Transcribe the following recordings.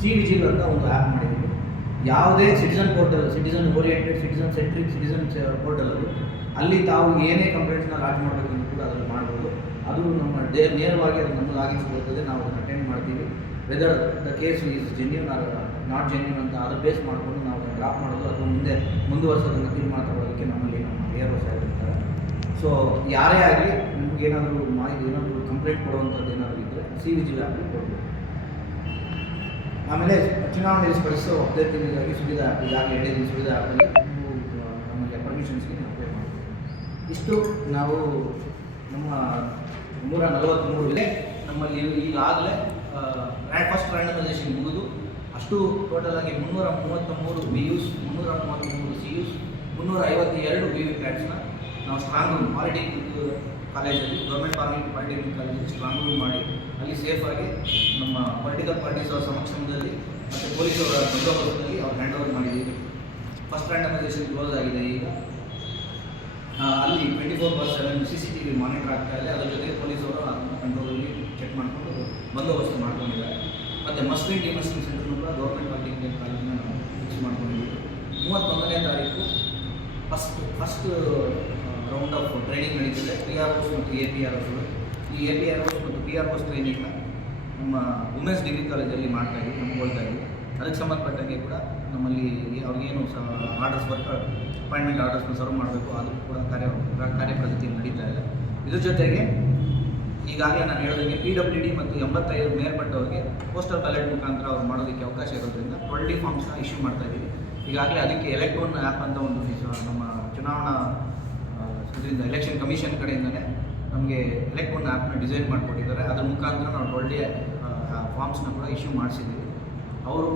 C vigil ಅಂತ ಒಂದು app ಮಾಡಿದ್ದೀವಿ ಯಾವುದೇ citizen portal citizen oriented citizen centric citizen portal ಅಲ್ಲಿ ತಾವು ಏನೇ ಕಂಪ್ಲೇಂಟ್ಸ್ನ ಮಾಡಬೇಕು ಅಂತ ಕೂಡ ಅದರಲ್ಲಿ ಮಾಡ್ಬೋದು. ಅದು ನಮ್ಮ ಡೇ ನೇರವಾಗಿ ಅದು ನಮ್ಮ ಲಾಗಿನ್ಸ್ ನಾವು ಅದನ್ನು ಅಟೆಂಡ್ ಮಾಡ್ತೀವಿ. Whether the case is genuine or not genuine ಅಂತ ಅದು ಬೇಸ್ ಮಾಡಿಕೊಂಡು ನಾವು ಡ್ರಾಪ್ ಮಾಡೋದು. ಅಥವಾ ಮುಂದೆ ಮುಂದುವರ್ಸೋದನ್ನು ತೀರ್ಮಾನ ತಗೊಳ್ಳೋದಕ್ಕೆ ನಮ್ಮಲ್ಲಿ ನಮ್ಮ ಹಿರಿಯರು ಇರ್ತಾರೆ. ಸೊ ಯಾರೇ ಆಗಲಿ ನಿಮ್ಗೆ ಏನಾದರೂ ಮಾಹಿತಿ ಏನಾದರೂ ಕಂಪ್ಲೇಂಟ್ ಕೊಡುವಂಥದ್ದು ಏನಾದರೂ ಇದ್ದರೆ ಸಿ ವಿ ಜಿ ಆ್ಯಪ್ಗೆ ಕೊಡ್ಬೋದು. ಆಮೇಲೆ ಚುನಾವಣೆಯಲ್ಲಿ ಸ್ಪರ್ಶಿಸೋ ಅಭ್ಯರ್ಥಿಗಳಿಗಾಗಿ ಸುವಿಧಾ ಆ್ಯಪ್ ಈಗಾಗಲೇ ಹೇಳಿದ್ದೀನಿ, ಸುವಿಧಾ ಆ್ಯಪಲ್ಲಿ ನಮಗೆ ಪರ್ಮಿಷನ್ಸ್ಗೆ ನೀವು ಅಪ್ಲೈ ಮಾಡ್ತೀವಿ. ಇಷ್ಟು ನಾವು ನಮ್ಮ ನೂರ ನಲವತ್ತ್ಮೂರಲ್ಲೇ ನಮ್ಮಲ್ಲಿ ಈಗಾಗಲೇ ಫಸ್ಟ್ ರ್ಯಾಂಡಮೈಸೇಷನ್ ಮುಗಿದು ಅಷ್ಟು ಟೋಟಲ್ ಆಗಿ ಮುನ್ನೂರ ಮೂವತ್ತ ಮೂರು ಬಿ ಯುಸ್ ಮುನ್ನೂರ ಮೂವತ್ತ್ಮೂರು ಸಿ ಯುಸ್ ಮುನ್ನೂರ ಐವತ್ತೆರಡು ವಿ ವಿ ಪ್ಯಾಟ್ಸ್ನ ನಾವು ಸ್ಟ್ರಾಂಗ್ ಪಾಲಿಟೆಕ್ನಿಕ್ ಕಾಲೇಜಲ್ಲಿ ಗೌರ್ಮೆಂಟ್ ಪಾಲಿಟೆಕ್ನಿಕ್ ಪಾಲಿಟೆಕ್ನಿಕ್ ಕಾಲೇಜಲ್ಲಿ ಸ್ಟ್ರಾಂಗ್ ರೂಮ್ ಮಾಡಿ, ಅಲ್ಲಿ ಸೇಫಾಗಿ ನಮ್ಮ ಪೊಲಿಟಿಕಲ್ ಪಾರ್ಟೀಸ್ ಅವರ ಸಮಕ್ಷಮದಲ್ಲಿ ಮತ್ತು ಪೊಲೀಸ್ ಅವರ ಬಂದೋಬಸ್ತಲ್ಲಿ ಅವ್ರು ಹ್ಯಾಂಡ್ ಓವರ್ ಮಾಡಿದ್ದೀವಿ ಫಸ್ಟ್ ರ್ಯಾಂಡಮೈಸೇಷನ್ ಕ್ಲೋಸ್ ಆಗಿದೆ ಈಗ. ಅಲ್ಲಿ twenty four bar seven C C T V monitor ಆಗ್ತಾ ಇದೆ. ಅದರ ಜೊತೆಗೆ ಪೊಲೀಸವರು ಅದನ್ನು ಕಂಟ್ರೋಲಲ್ಲಿ ಚೆಕ್ ಮಾಡಿಕೊಂಡು ಬಂದೋಬಸ್ತು ಮಾಡ್ಕೊಂಡಿದ್ದಾರೆ. ಮತ್ತು ಮಸ್ಲಿಂಗ್ ಡಿಮಸ್ಲಿಂಗ್ ಸೆಂಟರ್ನು ಕೂಡ ಗೌರ್ಮೆಂಟ್ ಪಾಲಿಟೆಕ್ನಿಕ್ ಕಾಲೇಜನ್ನು ನಾವು ಫಿಕ್ಸ್ ಮಾಡ್ಕೊಂಡಿದ್ದೀವಿ ಮೂವತ್ತೊಂದನೇ ತಾರೀಕು first first round of training ನಡೀತಿದೆ. ಪಿ ಆರ್ ಓಸ್ ಮತ್ತು ಎ ಪಿ ಆರ್ ಓಸ್ ಈ ಎ ಪಿ ಆರ್ ಓಸ್ ಮತ್ತು ಪಿ ಆರ್ ಓಸ್ ಟ್ರೈನಿಂಗ್ನ ನಮ್ಮ ವುಮೆನ್ಸ್ ಡಿಗ್ರಿ ಕಾಲೇಜಲ್ಲಿ ಮಾಡ್ತಾ ಇದ್ದೀವಿ ಹಮ್ಮಿಕೊಳ್ತಾ ಇದ್ದೀವಿ. ಅದಕ್ಕೆ ಸಂಬಂಧಪಟ್ಟಂಗೆ ಕೂಡ ನಮ್ಮಲ್ಲಿ ಅವ್ರಿಗೇನು ಸಹ ಆರ್ಡರ್ಸ್ ವರ್ಕ್ ಅಪಾಯಿಂಟ್ಮೆಂಟ್ ಆರ್ಡರ್ಸ್ನ ಸರ್ವ್ ಮಾಡಬೇಕು. ಅದು ಕೂಡ ಕಾರ್ಯ ಕಾರ್ಯಪ್ರಗತಿ ನಡೀತಾ ಇದೆ. ಇದ್ರ ಜೊತೆಗೆ ಈಗಾಗಲೇ ನಾನು ಹೇಳೋದಕ್ಕೆ ಪಿ ಡಬ್ಲ್ಯೂ ಡಿ ಮತ್ತು ಎಂಬತ್ತೈದು ಮೇಲ್ಪಟ್ಟವರಿಗೆ ಪೋಸ್ಟಲ್ ಬ್ಯಾಲೆಟ್ ಮುಖಾಂತರ ಅವ್ರು ಮಾಡೋದಕ್ಕೆ ಅವಕಾಶ ಇರೋದ್ರಿಂದ ಟ್ವೆಲ್ ಡಿ ಫಾರ್ಮ್ಸ್ನ ಇಶ್ಯೂ ಮಾಡ್ತಾ ಇದ್ದೀವಿ. ಈಗಾಗಲೇ ಅದಕ್ಕೆ ಎಲೆಕ್ಟ್ರೋನ್ ಆ್ಯಪ್ ಅಂತ ಒಂದು ನಮ್ಮ ಚುನಾವಣಾ ಇದರಿಂದ ಎಲೆಕ್ಷನ್ ಕಮಿಷನ್ ಕಡೆಯಿಂದಲೇ ನಮಗೆ ಎಲೆಕ್ಟ್ರೋನ್ ಆ್ಯಪ್ನ ಡಿಸೈನ್ ಮಾಡಿಕೊಟ್ಟಿದ್ದಾರೆ. ಅದರ ಮುಖಾಂತರ ನಾವು ಒಳ್ಳೆಯ ಫಾರ್ಮ್ಸ್ನ ಕೂಡ ಇಶ್ಯೂ ಮಾಡಿಸಿದ್ದೀವಿ. ಅವರು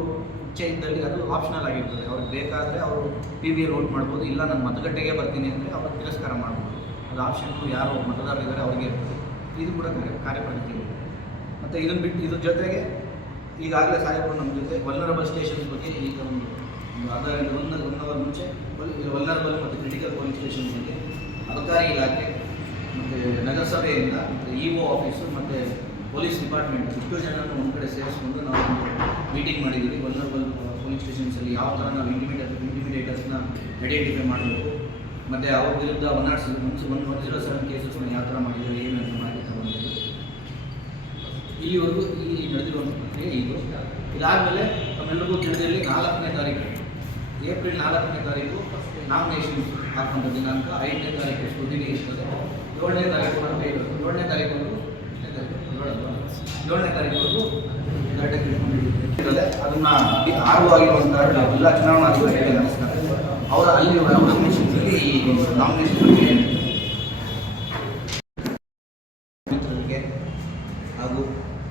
ಇಚ್ಛೆ ಇದ್ದಲ್ಲಿ ಅದು ಆಪ್ಷನಲ್ ಆಗಿರ್ತದೆ. ಅವ್ರಿಗೆ ಬೇಕಾದರೆ ಅವರು ಪಿ ವಿ ವೋಟ್ ಮಾಡ್ಬೋದು. ಇಲ್ಲ ನಾನು ಮತಗಟ್ಟೆಗೆ ಬರ್ತೀನಿ ಅಂದರೆ ಅವರು ತಿರಸ್ಕಾರ ಮಾಡ್ಬೋದು. ಅದು ಆಪ್ಷನ್ನು ಯಾರು ಮತದಾರರಿದ್ದಾರೆ ಅವ್ರಿಗೆ ಇರ್ತದೆ. ಇದು ಕೂಡ ಕಾರ್ಯ ಕಾರ್ಯಪ್ರಗತಿ ಇದೆ ಮತ್ತು ಇದನ್ನು ಬಿಟ್ಟು ಇದ್ರ ಜೊತೆಗೆ ಈಗಾಗಲೇ ಸಾಹೇಬರು ನಮ್ಮ ಜೊತೆ ವಲ್ನರಬಲ್ ಸ್ಟೇಷನ್ಸ್ ಬಗ್ಗೆ ಈಗ ಒಂದು ಅದರಲ್ಲಿ ಒಂದು ಒನ್ ಅವರ್ ಮುಂಚೆ ವಲ್ನರಬಲ್ ಮತ್ತು ಕ್ರಿಟಿಕಲ್ ಪೊಲೀಸ್ ಸ್ಟೇಷನ್ ಬಗ್ಗೆ ಅಬಕಾರಿ ಇಲಾಖೆ, ಮತ್ತು ನಗರಸಭೆಯಿಂದ, ಮತ್ತು ಇ ಒ ಆಫೀಸು, ಮತ್ತು ಪೊಲೀಸ್ ಡಿಪಾರ್ಟ್ಮೆಂಟ್, ಇಷ್ಟು ಜನರನ್ನು ಒಂದು ಕಡೆ ಸೇರಿಸ್ಕೊಂಡು ನಾವು ಒಂದು ಮೀಟಿಂಗ್ ಮಾಡಿದ್ದೀವಿ. ವಲ್ನರಬಲ್ ಪೊಲೀಸ್ ಸ್ಟೇಷನ್ಸಲ್ಲಿ ಯಾವ ಥರ ನಾವು ಇಂಟಿಮಿಡೇಟ್ ಇಂಟಿಮಿಡೇಟರ್ಸ್ನ ಐಡೆಂಟಿಫೈ ಮಾಡಬೇಕು. ಮತ್ತು ಅವ್ರ ವಿರುದ್ಧ one naught six one one zero seven ಕೇಸಸ್ನ ಯಾವ ಥರ ಮಾಡಿದ್ದಾರೆ, ಏನಂತ ಮಾಡಿ ತಗೊಂಡಿದ್ದೀವಿ ಇಲ್ಲಿವರೆಗೂ ಈ ನಡೆದಿರುವಂಥ ಪ್ರಕ್ರಿಯೆ ಇದು. ಇದಾದಮೇಲೆ ನಮ್ಮೆಲ್ಲರಿಗೂ ತಿಳಿದಿರಲಿ, ನಾಲ್ಕನೇ ತಾರೀಕು. ಏಪ್ರಿಲ್ ನಾಲ್ಕನೇ ತಾರೀಕು ನಾಮಿನೇಷನ್ ಹಾಕುವಂಥ ದಿನಾಂಕ ಐದನೇ ತಾರೀಕು ಸ್ಕೂಟಿನಿ ಇರ್ತದೆ ಏಳನೇ ತಾರೀಕು ವರೆಗೆ ಏಳನೇ ತಾರೀಕುವರೆಗೂ ಎಷ್ಟನೇ ತಾರೀಕು? ಏಳನೇ ತಾರೀಕು ಗಲಾಟೆ ಅದನ್ನು ಅದನ್ನ ಆಗುವಾಗಿರುವಂಥ ಎಲ್ಲ ಚುನಾವಣಾಧಿಕಾರಿಗಳಿಗೆ ನಡೆಸ್ತಾರೆ ಅವರ ಅಲ್ಲಿ ನಾಮಿನೇಷನ್ಸಲ್ಲಿ ಈ ನಾಮಿನೇಷನ್ ಹಾಗೂ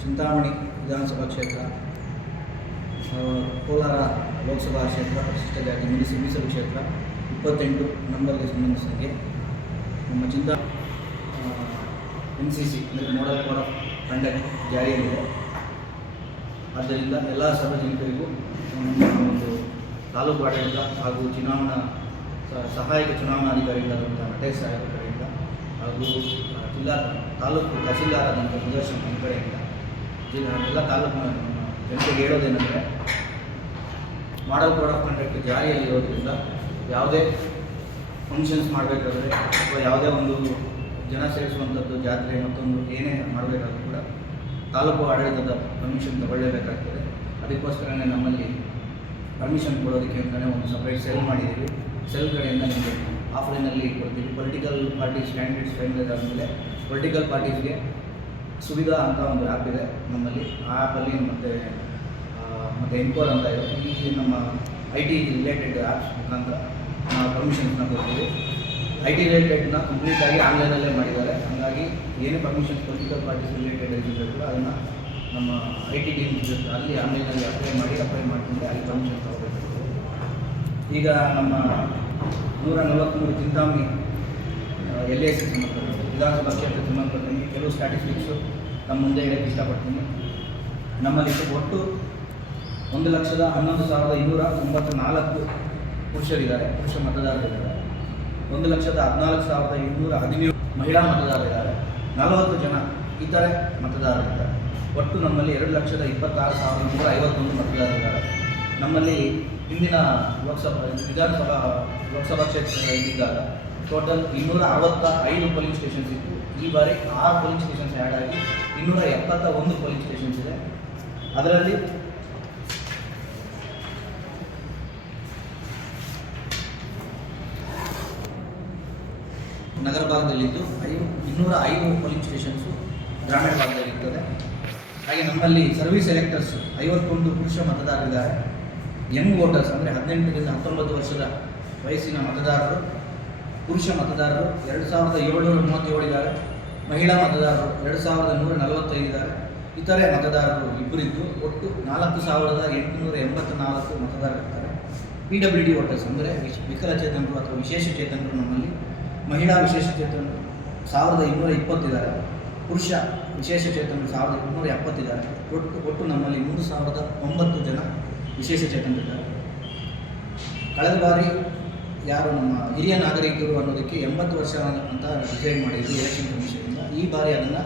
ಚಿಂತಾಮಣಿ ವಿಧಾನಸಭಾ ಕ್ಷೇತ್ರ ಕೋಲಾರ ಲೋಕಸಭಾ ಕ್ಷೇತ್ರ ಪರಿಶಿಷ್ಟ ಜಾತಿ ಮೀಸಲು ಮೀಸಲು ಕ್ಷೇತ್ರ, ಇಪ್ಪತ್ತೆಂಟು ನಂಬರ್ಗೆ ಸಂಬಂಧಿಸಿದಂಗೆ ನಮ್ಮ ಚಿಂತ ಎನ್ ಸಿ ಸಿ ಅಂದರೆ ಮೋಡಲ್ ಕೋಡ್ ಆಫ್ ಕಂಡಕ್ಟ್ ಜಾರಿಯಲ್ಲಿದೆ. ಆದ್ದರಿಂದ ಎಲ್ಲ ಸಾರ್ವಜನಿಕರಿಗೂ ನಮ್ಮ ಒಂದು ತಾಲೂಕು ಆಡಳಿತ ಹಾಗೂ ಚುನಾವಣಾ ಸಹಾಯಕ ಚುನಾವಣಾಧಿಕಾರಿಗಳಾದಂಥ ನಟೇಶ್ ಸಹಾಯಕ ಕಡೆಯಿಂದ ಹಾಗೂ ಜಿಲ್ಲಾ, ತಾಲೂಕು ಸುದರ್ಶನ್ ನನ್ನ ಕಡೆಯಿಂದ, ಜಿಲ್ಲಾ, ಎಲ್ಲ ನಮ್ಮ ಜನತೆಗೆ ಹೇಳೋದೇನೆಂದರೆ ಮಾಡಲ್ ಕೋಡ್ ಆಫ್ ಕಂಡಕ್ಟ್ ಜಾರಿಯಲ್ಲಿರೋದ್ರಿಂದ ಯಾವುದೇ ಫಂಕ್ಷನ್ಸ್ ಮಾಡಬೇಕಾದ್ರೆ ಅಥವಾ ಯಾವುದೇ ಒಂದು ಜನ ಸೇರಿಸುವಂಥದ್ದು, ಜಾತ್ರೆ ಮತ್ತೊಂದು ಏನೇ ಮಾಡಬೇಕಾದ್ರೂ ಕೂಡ ತಾಲೂಕು ಆಡಳಿತದ ಪರ್ಮಿಷನ್ ತಗೊಳ್ಳೇಬೇಕಾಗ್ತದೆ. ಅದಕ್ಕೋಸ್ಕರನೇ ನಮ್ಮಲ್ಲಿ ಪರ್ಮಿಷನ್ ಕೊಡೋದಕ್ಕೆ ಅಂತಲೇ ಒಂದು ಸಪ್ರೇಟ್ ಸೆಲ್ ಮಾಡಿದ್ದೀವಿ. ಸೆಲ್ ಕಡೆಯಿಂದ ನಿಮಗೆ ಆಫ್ಲೈನಲ್ಲಿ ಕೊಡ್ತೀವಿ. ಪೊಲಿಟಿಕಲ್ ಪಾರ್ಟಿ ಸ್ಟ್ಯಾಂಡರ್ಡ್ ಫೈನಲ್ ಆದಮೇಲೆ ಪೊಲಿಟಿಕಲ್ ಪಾರ್ಟೀಸ್ಗೆ ಸುವಿಧಾ ಅಂತ ಒಂದು ಆ್ಯಪ್ ಇದೆ ನಮ್ಮಲ್ಲಿ. ಆ ಆ್ಯಪಲ್ಲಿ ಮತ್ತು ಮತ್ತು ಎನ್ಕೋರ್ ಅಂತ ಇದೆ. ಈ ನಮ್ಮ ಐ ಟಿ ರಿಲೇಟೆಡ್ ಆ್ಯಪ್ಸ್ ಮುಖಾಂತರ ನಾವು ಪರ್ಮಿಷನ್ಸ್ನ ಕೊಡ್ತೀವಿ. ಐ ಟಿ ರಿಲೇಟೆಡ್ನ ಕಂಪ್ಲೀಟಾಗಿ ಆನ್ಲೈನಲ್ಲೇ ಮಾಡಿದ್ದಾರೆ. ಹಾಗಾಗಿ ಏನೇ ಪರ್ಮಿಷನ್ ಪೊಲಿಟಿಕಲ್ ಪಾರ್ಟೀಸ್ ರಿಲೇಟೆಡ್ ಇದ್ದರೆ ಕೂಡ ಅದನ್ನು ನಮ್ಮ ಐ ಟಿ ಟೀಮ್ ಅಲ್ಲಿ ಆನ್ಲೈನಲ್ಲಿ ಅಪ್ಲೈ ಮಾಡಿ ಅಪ್ಲೈ ಮಾಡ್ಕೊಂಡು ಅಲ್ಲಿ ಪರ್ಮಿಷನ್ ತಗೋಬೇಕು ಈಗ ನಮ್ಮ ನೂರ ನಲವತ್ತ್ಮೂರು ಚಿಂತಾಮಣಿ ಎಲ್ ಎ ಸಿ ವಿಧಾನಸಭಾ ಕ್ಷೇತ್ರ ಸಂಬಂಧಪಟ್ಟಂಗೆ ಕೆಲವು ಸ್ಟ್ಯಾಟಿಸ್ಟಿಕ್ಸು ನಮ್ಮ ಮುಂದೆ ಇಡೋಕ್ಕೆ ಇಷ್ಟಪಡ್ತೀನಿ. ನಮ್ಮಲ್ಲಿ ಒಟ್ಟು ಒಂದು ಲಕ್ಷದ ಹನ್ನೊಂದು ಸಾವಿರದ ಇನ್ನೂರ ತೊಂಬತ್ತ ನಾಲ್ಕು ಪುರುಷರಿದ್ದಾರೆ, ಪುರುಷ ಮತದಾರರಿದ್ದಾರೆ. ಒಂದು ಲಕ್ಷದ ಹದಿನಾಲ್ಕು ಸಾವಿರದ ಇನ್ನೂರ ಹದಿನೇಳು ಮಹಿಳಾ ಮತದಾರರಿದ್ದಾರೆ. ನಲವತ್ತು ಜನ ಇತರೆ ಮತದಾರರಿದ್ದಾರೆ. ಒಟ್ಟು ನಮ್ಮಲ್ಲಿ ಎರಡು ಲಕ್ಷದ ಇಪ್ಪತ್ತಾರು ಸಾವಿರದ ನೂರ ಐವತ್ತೊಂದು ಮತದಾರರಿದ್ದಾರೆ. ನಮ್ಮಲ್ಲಿ ಹಿಂದಿನ ಲೋಕಸಭಾ, ವಿಧಾನಸಭಾ, ಲೋಕಸಭಾ ಕ್ಷೇತ್ರ ಇದ್ದಾಗ ಟೋಟಲ್ ಇನ್ನೂರ ಅರವತ್ತ ಐದು ಪೋಲಿಂಗ್ ಸ್ಟೇಷನ್ಸ್ ಇತ್ತು ಈ ಬಾರಿ ಆರು ಪೋಲಿಂಗ್ ಸ್ಟೇಷನ್ಸ್ ಆ್ಯಡ್ ಆಗಿ ಇನ್ನೂರ ಎಪ್ಪತ್ತ ಒಂದು ಪೋಲಿಂಗ್ ಸ್ಟೇಷನ್ಸ್ ಇದೆ. ಅದರಲ್ಲಿ ನಗರ ಭಾಗದಲ್ಲಿದ್ದು ಐ ಇನ್ನೂರ ಐದು ಪೋಲಿಂಗ್ ಸ್ಟೇಷನ್ಸು ಗ್ರಾಮೀಣ ಭಾಗದಲ್ಲಿ ಇರ್ತದೆ ಹಾಗೆ ನಮ್ಮಲ್ಲಿ ಸರ್ವಿಸ್ ಎಲೆಕ್ಟರ್ಸ್ ಐವತ್ತೊಂದು ಪುರುಷ ಮತದಾರರಿದ್ದಾರೆ. ಯಂಗ್ ವೋಟರ್ಸ್ ಅಂದರೆ ಹದಿನೆಂಟರಿಂದ ಹತ್ತೊಂಬತ್ತು ವರ್ಷದ ವಯಸ್ಸಿನ ಮತದಾರರು, ಪುರುಷ ಮತದಾರರು, ಎರಡು ಸಾವಿರದ ಏಳ್ನೂರ ಮೂವತ್ತೇಳು ಇದ್ದಾರೆ. ಮಹಿಳಾ ಮತದಾರರು ಎರಡು ಸಾವಿರದ ನೂರ ನಲವತ್ತೈದು ಇದ್ದಾರೆ. ಇತರೆ ಮತದಾರರು ಇಬ್ಬರಿದ್ದು ಒಟ್ಟು ನಾಲ್ಕು ಸಾವಿರದ ಎಂಟುನೂರ ಎಂಬತ್ತ ನಾಲ್ಕು ಮತದಾರರಿದ್ದಾರೆ. ಪಿ ಡಬ್ಲ್ಯೂ ಡಿ ವೋಟರ್ಸ್ ಅಂದರೆ ವಿಶ್- ವಿಕಲಚೇತನರು ಅಥವಾ ವಿಶೇಷ ಚೇತನರು ನಮ್ಮಲ್ಲಿ ಮಹಿಳಾ ವಿಶೇಷ ಚೇತನರು ಸಾವಿರದ ಇನ್ನೂರ ಇಪ್ಪತ್ತಿದ್ದಾರೆ. ಪುರುಷ ವಿಶೇಷ ಚೇತನರು ಸಾವಿರದ ಇನ್ನೂರ ಎಪ್ಪತ್ತಿದ್ದಾರೆ. ಒಟ್ಟು ಒಟ್ಟು ನಮ್ಮಲ್ಲಿ ಮೂರು ಸಾವಿರದ ಒಂಬತ್ತು ಜನ ವಿಶೇಷ ಚೇತನರಿದ್ದಾರೆ. ಕಳೆದ ಬಾರಿ ಯಾರು ನಮ್ಮ ಹಿರಿಯ ನಾಗರಿಕರು ಅನ್ನೋದಕ್ಕೆ ಎಂಬತ್ತು ವರ್ಷ ಅಂತ ಡಿಸೈಡ್ ಮಾಡಿದ್ರು ಎಲೆಕ್ಷನ್ ಕಮಿಷನಿಂದ ಈ ಬಾರಿ ಅದನ್ನು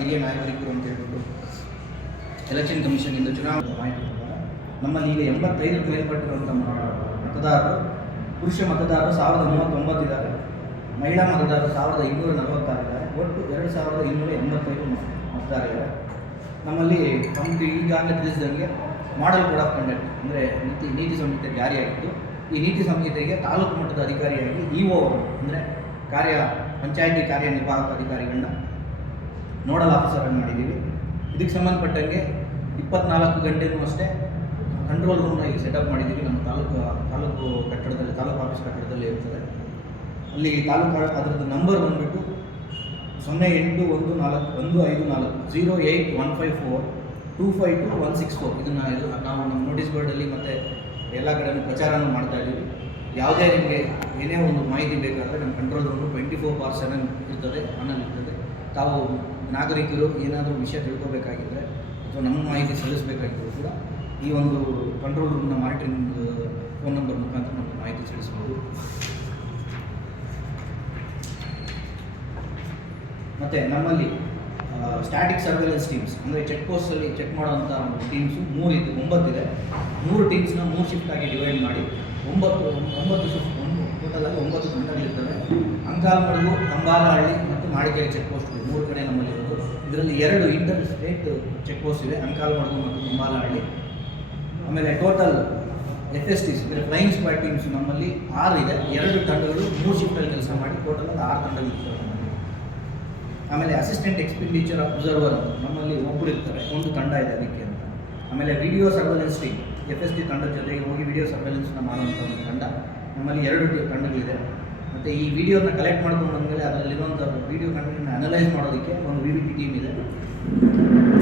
ಹಿರಿಯ ನಾಗರಿಕರು ಅಂತ ಹೇಳ್ಬಿಟ್ಟು ಎಲೆಕ್ಷನ್ ಕಮಿಷನಿಂದ ಚುನಾವಣೆ ಮಾಹಿತಿ ನಮ್ಮಲ್ಲಿ ಈಗ ಎಂಬತ್ತೈದು ಮೇಲ್ಪಟ್ಟಿರುವಂಥ ಮತದಾರರು ಪುರುಷ ಮತದಾರರು ಸಾವಿರದ ಮೂವತ್ತೊಂಬತ್ತಿದ್ದಾರೆ ಮಹಿಳಾ ಮತದಾರರು ಸಾವಿರದ ಇನ್ನೂರ ನಲವತ್ತಾರಿದ್ದಾರೆ ಒಟ್ಟು ಎರಡು ಸಾವಿರದ ಇನ್ನೂರ ಎಂಬತ್ತೈದು ಮತದಾರರಿದ್ದಾರೆ ನಮ್ಮಲ್ಲಿ ಕಮಿಟಿ ಈಗಾಗಲೇ ತಿಳಿಸಿದಂಗೆ ಮಾಡೆಲ್ ಕೋಡ್ ಆಫ್ ಕಂಡಕ್ಟ್ ಅಂದರೆ ನೀತಿ ನೀತಿ ಸಂಹಿತೆ ಜಾರಿಯಾಗಿದ್ದು, ಈ ನೀತಿ ಸಂಹಿತೆಗೆ ತಾಲೂಕು ಮಟ್ಟದ ಅಧಿಕಾರಿಯಾಗಿ ಇ ಒ ಅಂದರೆ ಕಾರ್ಯ ಪಂಚಾಯಿತಿ ಕಾರ್ಯನಿರ್ವಾಹಕ ಅಧಿಕಾರಿಗಳನ್ನ ನೋಡಲ್ ಆಫೀಸರ್ ಅನ್ನು ಮಾಡಿದ್ದೀವಿ. ಇದಕ್ಕೆ ಸಂಬಂಧಪಟ್ಟಂಗೆ ಇಪ್ಪತ್ನಾಲ್ಕು ಗಂಟೆನೂ ಅಷ್ಟೇ ಕಂಟ್ರೋಲ್ ರೂಮ್ನ ಇಲ್ಲಿ ಸೆಟಪ್ ಮಾಡಿದ್ದೀವಿ. ನಮ್ಮ ತಾಲೂಕು ತಾಲೂಕು ಕಟ್ಟಡದಲ್ಲಿ ತಾಲೂಕು ಆಫೀಸ್ ಕಟ್ಟಡದಲ್ಲಿ ಇರ್ತದೆ. ಅಲ್ಲಿ ತಾಲೂಕು ಅದರದ್ದು ನಂಬರ್ ಬಂದುಬಿಟ್ಟು ಸೊನ್ನೆ ಎಂಟು ಒಂದು ನಾಲ್ಕು, ಒಂದು ಐದು ನಾಲ್ಕು zero eight one five four two five two one six four ಇದನ್ನು ಎಲ್ಲ ನಾವು ನಮ್ಮ ನೋಟಿಸ್ ಬೋರ್ಡಲ್ಲಿ ಮತ್ತು ಎಲ್ಲ ಕಡೆಯೂ ಪ್ರಚಾರನೂ ಮಾಡ್ತಾ ಇದ್ದೀವಿ. ಯಾವುದೇ ನಿಮಗೆ ಏನೇ ಒಂದು ಮಾಹಿತಿ ಬೇಕಾದರೆ ನಮ್ಮ control room twenty four bar seven ಇರ್ತದೆ ಆನಲ್ಲಿ ಇರ್ತದೆ. ತಾವು ನಾಗರಿಕರು ಏನಾದರೂ ವಿಷಯ ತಿಳ್ಕೋಬೇಕಾಗಿದ್ದರೆ ಅಥವಾ ನಮ್ಮ ಮಾಹಿತಿ ಸಲ್ಲಿಸಬೇಕಾಗಿದ್ದರೂ ಕೂಡ ಈ ಒಂದು ಕಂಟ್ರೋಲ್ ರೂಮ್ನ ಮಾರ್ಟಿನ್ ಫೋನ್ ನಂಬರ್ ಮುಖಾಂತರ ನಮಗೆ ಮಾಹಿತಿ ಸಲ್ಲಿಸ್ಬೋದು. ಮತ್ತು ನಮ್ಮಲ್ಲಿ ಸ್ಟ್ಯಾಟಿಕ್ ಸರ್ವೆಲೆನ್ಸ್ ಟೀಮ್ಸ್ ಅಂದರೆ ಚೆಕ್ ಪೋಸ್ಟಲ್ಲಿ ಚೆಕ್ ಮಾಡೋವಂಥ ಟೀಮ್ಸು ಮೂರು ಇದೆ, ಒಂಬತ್ತಿದೆ. ಮೂರು ಟೀಮ್ಸ್ನ ಮೂರು ಶಿಫ್ಟ್ ಆಗಿ ಡಿವೈಡ್ ಮಾಡಿ, ಒಂಬತ್ತು ಒಂಬತ್ತು ಶಿಫ್ಟ್ ಒಂದು ಟೋಟಲಾಗಿ ಒಂಬತ್ತು ತಂಡಗಳಿರ್ತವೆ. ಅಂಕಾಲ್ಮಡುಗು ಕಂಬಾಲಹಳ್ಳಿ ಮತ್ತು ಮಾಡಿಕೇರಿ ಚೆಕ್ ಪೋಸ್ಟ್ಗಳು ಮೂರು ಕಡೆ ನಮ್ಮಲ್ಲಿ ಇರೋದು. ಇದರಲ್ಲಿ ಎರಡು ಇಂಟರ್ ಸ್ಟೇಟ್ ಚೆಕ್ ಪೋಸ್ಟ್ ಇದೆ ಅಂಕಾಲ್ಮಡುಗು ಮತ್ತು ಕಂಬಾಲಹಳ್ಳಿ ಆಮೇಲೆ ಟೋಟಲ್ ಎಫ್ ಎಸ್ ಟೀಸ್ ಅಂದರೆ ಫ್ಲೈಯಿಂಗ್ ಸ್ಕ್ವಾಡ್ ಟೀಮ್ಸ್ ನಮ್ಮಲ್ಲಿ ಆರು ಇದೆ. ಎರಡು ತಂಡಗಳು ಮೂರು ಶಿಫ್ಟಲ್ಲಿ ಕೆಲಸ ಮಾಡಿ ಟೋಟಲ್ ಆರು ತಂಡಗಳು ಇರ್ತವೆ ನಮ್ಮಲ್ಲಿ ಆಮೇಲೆ ಅಸಿಸ್ಟೆಂಟ್ ಎಕ್ಸ್ಪೆಂಡಿಚರ್ ಅಬ್ಸರ್ವರ್ ನಮ್ಮಲ್ಲಿ ಒಬ್ಬರು ಇರ್ತಾರೆ ಒಂದು ತಂಡ ಇದೆ ಅದಕ್ಕೆ ಅಂತ. ಆಮೇಲೆ video surveillance team F S T ತಂಡದ ಜೊತೆಗೆ ಹೋಗಿ ವಿಡಿಯೋ ಸರ್ವೆಲೆನ್ಸ್ನ ಮಾಡುವಂಥ ಒಂದು ತಂಡ. ನಮ್ಮಲ್ಲಿ ಎರಡು ಟಿ- ತಂಡಗಳಿದೆ. ಮತ್ತು ಈ ವಿಡಿಯೋನ ಕಲೆಕ್ಟ್ ಮಾಡ್ಕೊಂಡು ಬಂದಮೇಲೆ ಅದರಲ್ಲಿರುವಂಥ ವಿಡಿಯೋ ಕಂಟೆಂಟ್ನ ಅನಲೈಸ್ ಮಾಡೋದಕ್ಕೆ ಒಂದು ವಿ ವಿ ಪಿ ಟೀಮ್ ಇದೆ.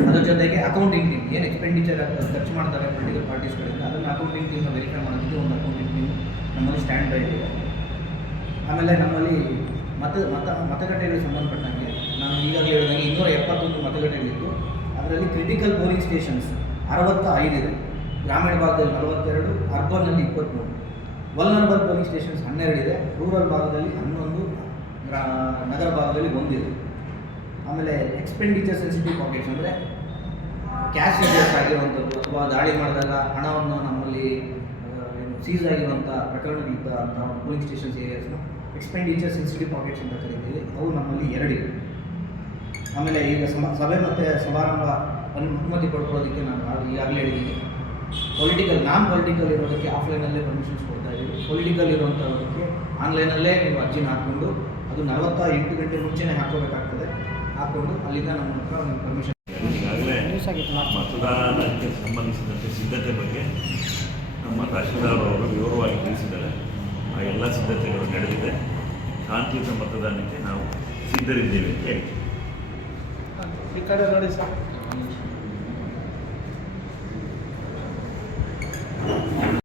ಅದ್ರ ಜೊತೆಗೆ ಅಕೌಂಟಿಂಗ್ ಟೀಮ್ ಏನು ಎಕ್ಸ್ಪೆಂಡಿಚರ್ ಖರ್ಚು ಮಾಡ್ತಾರೆ ಪೊಲಿಟಿಕಲ್ ಪಾರ್ಟೀಸ್ಗಳಿಂದ ಅದನ್ನು ಅಕೌಂಟಿಂಗ್ ಟೀಮ್ನ ವೆರಿಫೈ ಮಾಡೋದಕ್ಕೆ ಒಂದು ಅಕೌಂಟಿಂಗ್ ಟೀಮ್ ನಮ್ಮಲ್ಲಿ ಸ್ಟ್ಯಾಂಡ್ ಬೈ ಇದೆ. ಆಮೇಲೆ ನಮ್ಮಲ್ಲಿ ಮತ ಮತ ಮತಗಟ್ಟೆಗಳಿಗೆ ಸಂಬಂಧಪಟ್ಟಂಗೆ ನಾನು ಈಗಾಗಲೇ ಹೇಳಿದಂಗೆ ಇನ್ನೂರ ಎಪ್ಪತ್ತೊಂದು ಮತಗಟ್ಟೆಗಳಿತ್ತು. ಅದರಲ್ಲಿ ಕ್ರಿಟಿಕಲ್ ಪೋಲಿಂಗ್ ಸ್ಟೇಷನ್ಸ್ ಅರವತ್ತ ಐದಿದೆ ಗ್ರಾಮೀಣ ಭಾಗದಲ್ಲಿ ನಲವತ್ತೆರಡು ಅರ್ಬನ್ನಲ್ಲಿ ಇಪ್ಪತ್ತ್ಮೂರು ವಲ್ನರ್ಬಲ್ ಪೋಲಿಂಗ್ ಸ್ಟೇಷನ್ಸ್ ಹನ್ನೆರಡಿದೆ ರೂರಲ್ ಭಾಗದಲ್ಲಿ ಹನ್ನೊಂದು, ಗ್ರಾ, ನಗರ ಭಾಗದಲ್ಲಿ ಒಂದಿದೆ. ಆಮೇಲೆ ಎಕ್ಸ್ಪೆಂಡಿಚರ್ ಸೆನ್ಸಿಟಿವ್ ಪಾಕೆಟ್ಸ್ ಅಂದರೆ ಕ್ಯಾಶ್ ಇಂಟ್ರೆಸ್ಟ್ ಆಗಿರುವಂಥದ್ದು ಅಥವಾ ದಾಳಿ ಮಾಡಿದಾಗ ಹಣವನ್ನು ನಮ್ಮಲ್ಲಿ ಸೀಸ್ ಆಗಿರುವಂಥ ಪ್ರಕರಣಗಳಿದ್ದ ಅಂತ ಪೋಲಿಂಗ್ ಸ್ಟೇಷನ್ಸ್ ಏರಿಯಾಸ್ನ ಎಕ್ಸ್ಪೆಂಡಿಚರ್ ಸೆನ್ಸಿಟಿವ್ ಪಾಕೆಟ್ಸ್ ಅಂತ ಕರಿತೀವಿ. ಅವು ನಮ್ಮಲ್ಲಿ ಎರಡಿವೆ. ಆಮೇಲೆ ಈಗ ಸಮ ಸಭೆ ಮತ್ತು ಸಮಾರಂಭ ಅನುಮತಿ ಪಡ್ಕೊಳ್ಳೋದಕ್ಕೆ ನಾನು ಈಗಾಗಲೇ ಹೇಳಿದ್ದೀನಿ. ಪೊಲಿಟಿಕಲ್ ನಾನ್ ಪೊಲಿಟಿಕಲ್ ಇರೋದಕ್ಕೆ ಆಫ್ಲೈನಲ್ಲೇ ಪರ್ಮಿಷನ್ಸ್ ಕೊಡ್ತಾ ಇದ್ದೀವಿ. ಪೊಲಿಟಿಕಲ್ ಇರುವಂಥದಕ್ಕೆ ಆನ್ಲೈನಲ್ಲೇ ನೀವು ಅರ್ಜಿನ ಹಾಕ್ಕೊಂಡು ಅದು ನಲವತ್ತ ಎಂಟು ಗಂಟೆ ಮುಂಚೆನೇ ಹಾಕೋಬೇಕಾಗ್ತದೆ ಹಾಕ್ಕೊಂಡು ಅಲ್ಲಿಂದ ನಮ್ಮ ಹತ್ರ ನಿಮ್ಗೆ ಪರ್ಮಿಷನ್ ಮತದಾನಕ್ಕೆ ಸಂಬಂಧಿಸಿದಂತೆ ಸಿದ್ಧತೆ ಬಗ್ಗೆ ನಮ್ಮ ತಹಶೀಲ್ದಾರ್ ಅವರು ವಿವರವಾಗಿ ತಿಳಿಸಿದ್ದಾರೆ. ಆ ಎಲ್ಲ ಸಿದ್ಧತೆಗಳು ನಡೆದಿದೆ. ಶಾಂತಿಯುತ ಮತದಾನಕ್ಕೆ ನಾವು ಸಿದ್ಧರಿದ್ದೇವೆ ಅಂತ ಹೇಳಿ ಈ ಕಡೆ ನೋಡಿ ಸರ್